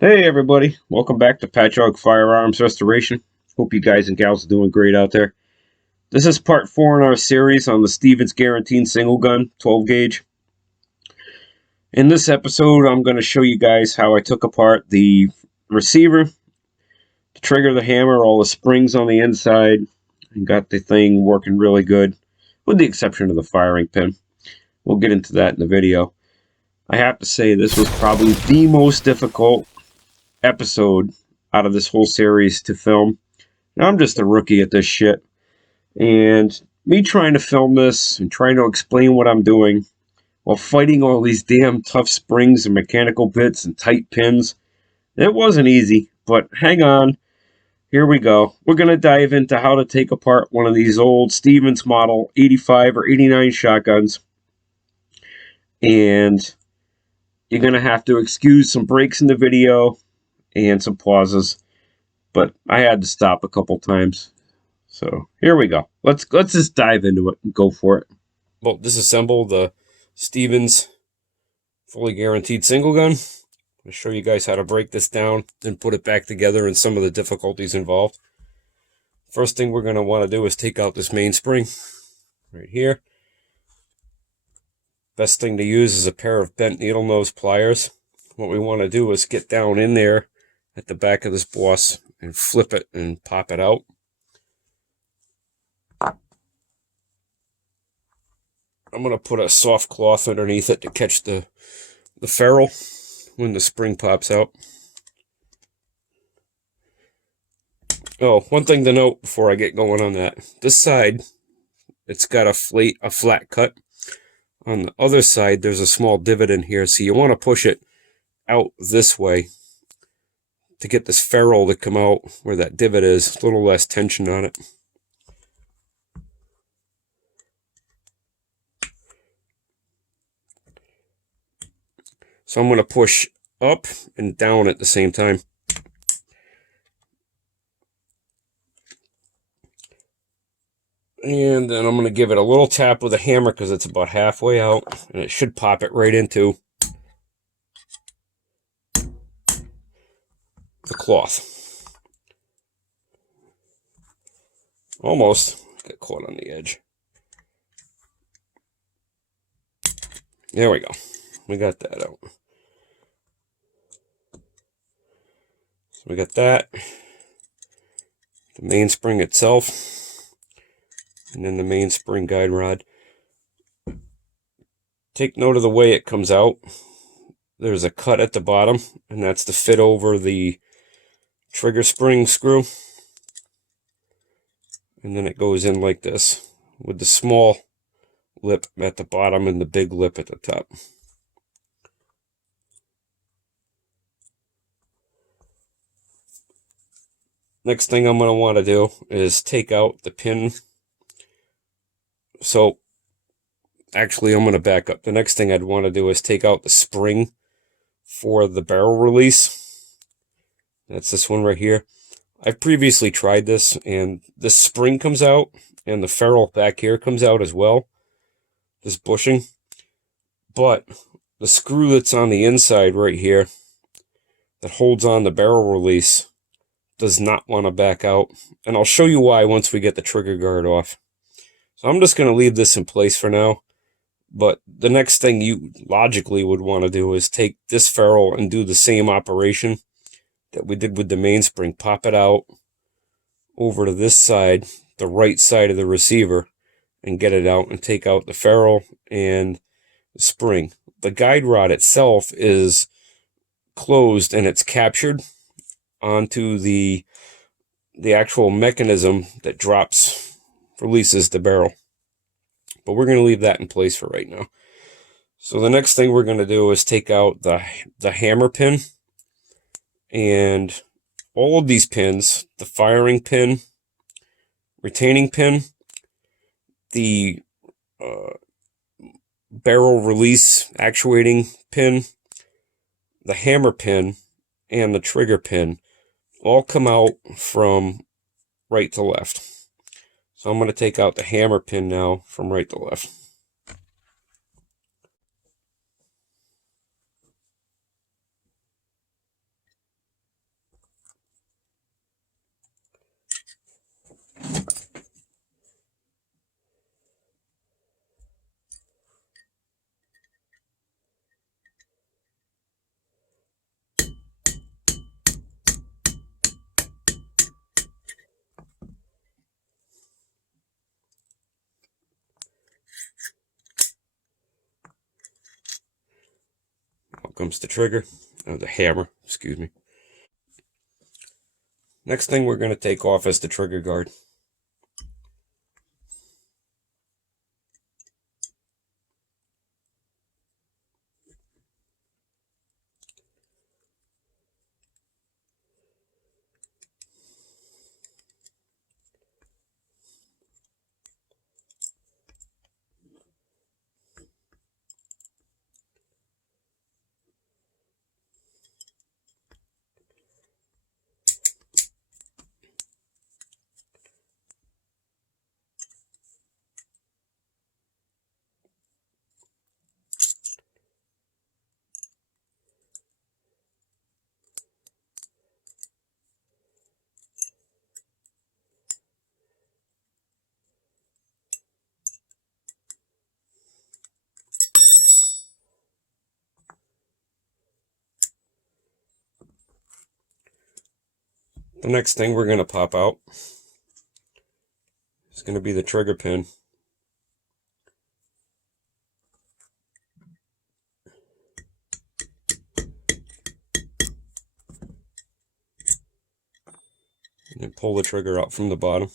Hey everybody, welcome back to Patchogue Firearms Restoration. Hope you guys and gals are doing great out there. This is part 4 in our series on the Stevens Guaranteed Single Gun 12 gauge. In this episode, I'm going to show you guys how I took apart the receiver, the trigger, the hammer, all the springs on the inside, and got the thing working really good, with the exception of the firing pin. We'll get into that in the video. I have to say this was probably the most difficult episode out of this whole series to film. Now, I'm just a rookie at this shit, and me trying to film this and trying to explain what I'm doing while fighting all these damn tough springs and mechanical bits and tight pins, it wasn't easy. But hang on, here we go. We're going to dive into how to take apart one of these old Stevens model 85 or 89 shotguns, and you're going to have to excuse some breaks in the video and some pauses, but I had to stop a couple times. So here we go. Let's just dive into it and go for it. Well, disassemble the Stevens fully guaranteed single gun. I'll show you guys how to break this down and put it back together and some of the difficulties involved. First thing we're going to want to do is take out this mainspring right here. Best thing to use is a pair of bent needle nose pliers. What we want to do is get down in there at the back of this boss and flip it and pop it out. I'm going to put a soft cloth underneath it to catch the ferrule when the spring pops out. Oh, one thing to note before I get going on that. This side, it's got a flat cut. On the other side, there's a small divot in here, so you want to push it out this way to get this ferrule to come out where that divot is. A little less tension on it. So I'm going to push up and down at the same time. And then I'm going to give it a little tap with a hammer because it's about halfway out. And it should pop it right into the cloth. Almost. Got caught on the edge. There we go. We got that out. So we got that. The mainspring itself. And then the mainspring guide rod. Take note of the way it comes out. There's a cut at the bottom, and that's to fit over the trigger spring screw. And then it goes in like this, with the small lip at the bottom and the big lip at the top. Next thing I'm going to want to do is take out the pin. So, actually, I'm going to back up. The next thing I'd want to do is take out the spring for the barrel release. That's this one right here. I've previously tried this, and this spring comes out, and the ferrule back here comes out as well. This bushing. But the screw that's on the inside right here that holds on the barrel release does not want to back out. And I'll show you why once we get the trigger guard off. So I'm just going to leave this in place for now. But the next thing you logically would want to do is take this ferrule and do the same operation that we did with the mainspring. Pop it out over to this side, the right side of the receiver, and get it out and take out the ferrule and the spring. The guide rod itself is closed and it's captured onto the actual mechanism that releases the barrel. But we're going to leave that in place for right now. So the next thing we're going to do is take out the hammer pin. And all of these pins, the firing pin, retaining pin, the barrel release actuating pin, the hammer pin, and the trigger pin all come out from right to left. So I'm going to take out the hammer pin now from right to left. comes the trigger, the hammer, excuse me. Next thing we're going to take off is the trigger guard. The next thing we're going to pop out is going to be the trigger pin. And then pull the trigger out from the bottom.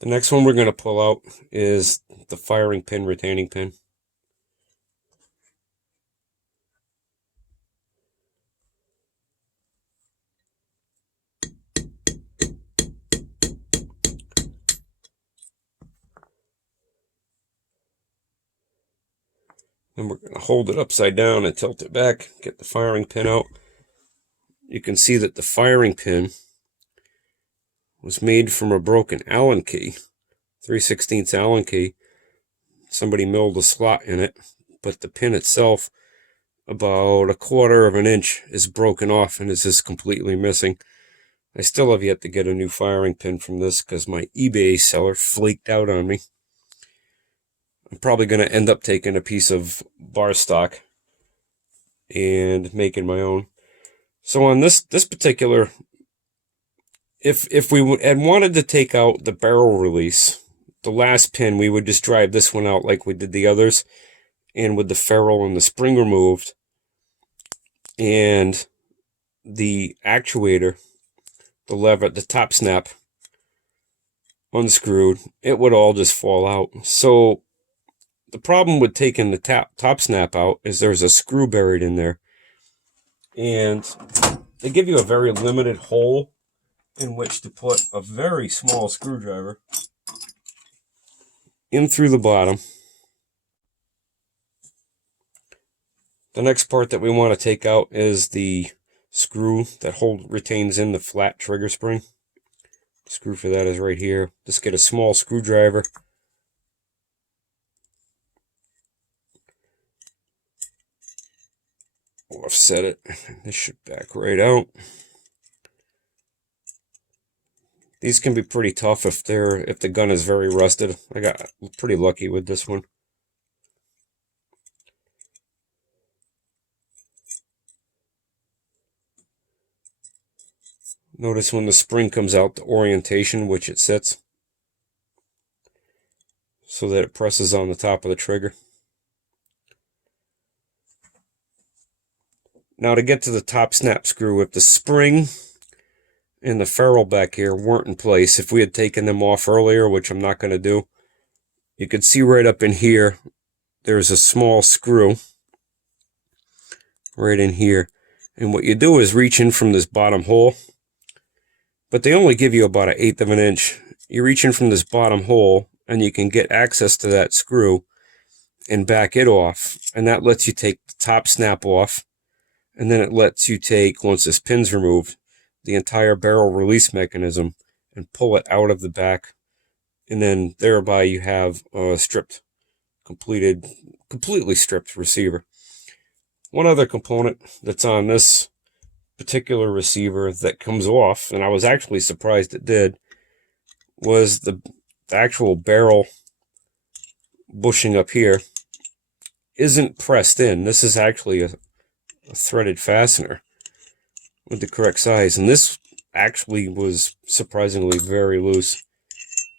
The next one we're going to pull out is the firing pin retaining pin. Then we're going to hold it upside down and tilt it back, get the firing pin out. You can see that the firing pin was made from a broken Allen key, 3/16 Allen key. Somebody milled a slot in it, but the pin itself, about 1/4 of an inch, is broken off and is just completely missing. I still have yet to get a new firing pin from this because my eBay seller flaked out on me. I'm probably going to end up taking a piece of bar stock and making my own. So on this particular, if we had wanted to take out the barrel release, the last pin, we would just drive this one out like we did the others, and with the ferrule and the spring removed, and the actuator, the lever, the top snap unscrewed, it would all just fall out. So the problem with taking the top snap out is there's a screw buried in there, and they give you a very limited hole in which to put a very small screwdriver in through the bottom. The next part that we want to take out is the screw that retains in the flat trigger spring. The screw for that is right here. Just get a small screwdriver. Offset it. This should back right out. These can be pretty tough if the gun is very rusted. I got pretty lucky with this one. Notice when the spring comes out, the orientation which it sits, so that it presses on the top of the trigger. Now to get to the top snap screw, if the spring and the ferrule back here weren't in place, if we had taken them off earlier, which I'm not going to do, you can see right up in here, there's a small screw right in here. And what you do is reach in from this bottom hole, but they only give you about 1/8 of an inch. You reach in from this bottom hole and you can get access to that screw and back it off. And that lets you take the top snap off. And then it lets you take, once this pin's removed, the entire barrel release mechanism and pull it out of the back. And then thereby you have a completely stripped receiver. One other component that's on this particular receiver that comes off, and I was actually surprised it did, was the actual barrel bushing up here isn't pressed in. This is actually a threaded fastener, with the correct size. And this actually was surprisingly very loose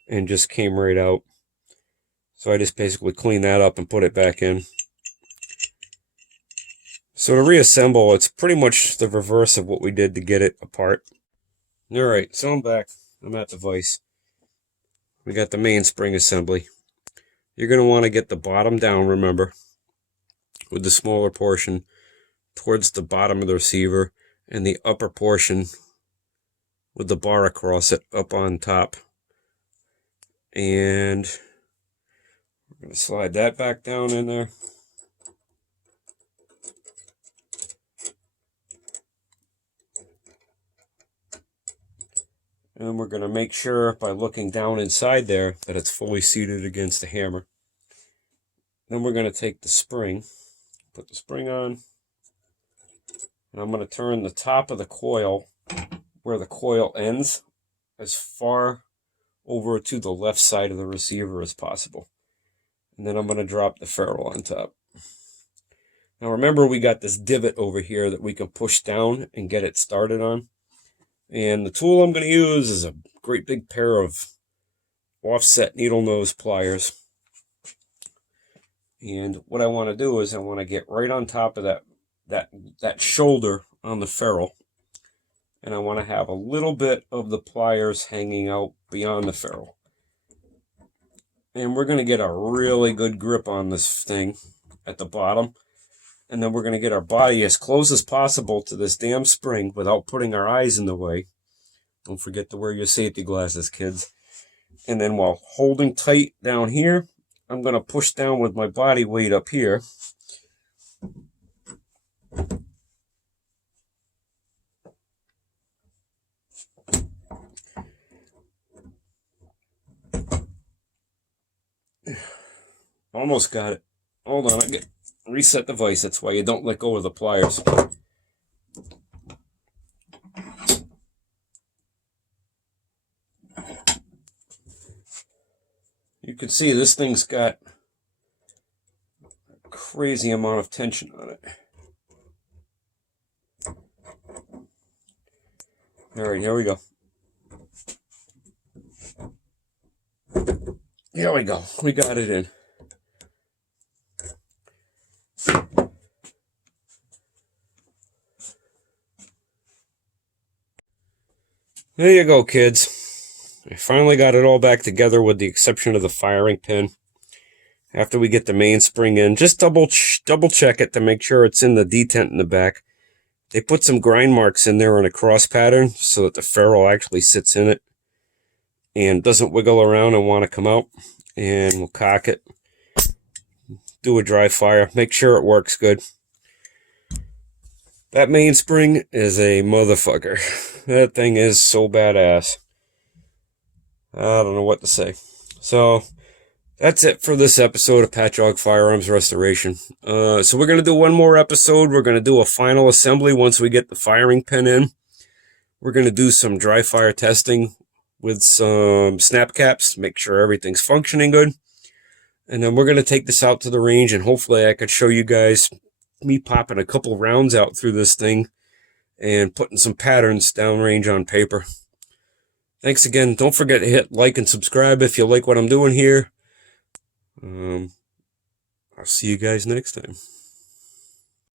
and just came right out. So I just basically cleaned that up and put it back in. So to reassemble, it's pretty much the reverse of what we did to get it apart. Alright, so I'm back. I'm at the vise. We got the mainspring assembly. You're going to want to get the bottom down, remember, with the smaller portion towards the bottom of the receiver, and the upper portion with the bar across it up on top. And we're going to slide that back down in there. And we're going to make sure by looking down inside there that it's fully seated against the hammer. Then we're going to take the spring, put the spring on, and I'm going to turn the top of the coil where the coil ends as far over to the left side of the receiver as possible. And then I'm going to drop the ferrule on top. Now remember, we got this divot over here that we can push down and get it started on. And the tool I'm going to use is a great big pair of offset needle nose pliers. And what I want to do is I want to get right on top of that shoulder on the ferrule. And I want to have a little bit of the pliers hanging out beyond the ferrule. And we're going to get a really good grip on this thing at the bottom. And then we're going to get our body as close as possible to this damn spring without putting our eyes in the way. Don't forget to wear your safety glasses, kids. And then while holding tight down here, I'm going to push down with my body weight up here. Almost got it. Hold on, reset the vise. That's why you don't let go of the pliers. You can see this thing's got a crazy amount of tension on it. Alright, here we go. Here we go. We got it in. There you go, kids. I finally got it all back together with the exception of the firing pin. After we get the mainspring in, just double check it to make sure it's in the detent in the back. They put some grind marks in there in a cross pattern so that the ferrule actually sits in it and doesn't wiggle around and want to come out. And we'll cock it, do a dry fire, make sure it works good. That mainspring is a motherfucker. That thing is so badass. I don't know what to say. So that's it for this episode of Patchogue Firearms Restoration. So we're going to do one more episode. We're going to do a final assembly once we get the firing pin in. We're going to do some dry fire testing with some snap caps, make sure everything's functioning good. And then we're going to take this out to the range, and hopefully I could show you guys me popping a couple rounds out through this thing and putting some patterns downrange on paper. Thanks again. Don't forget to hit like and subscribe if you like what I'm doing here. I'll see you guys next time.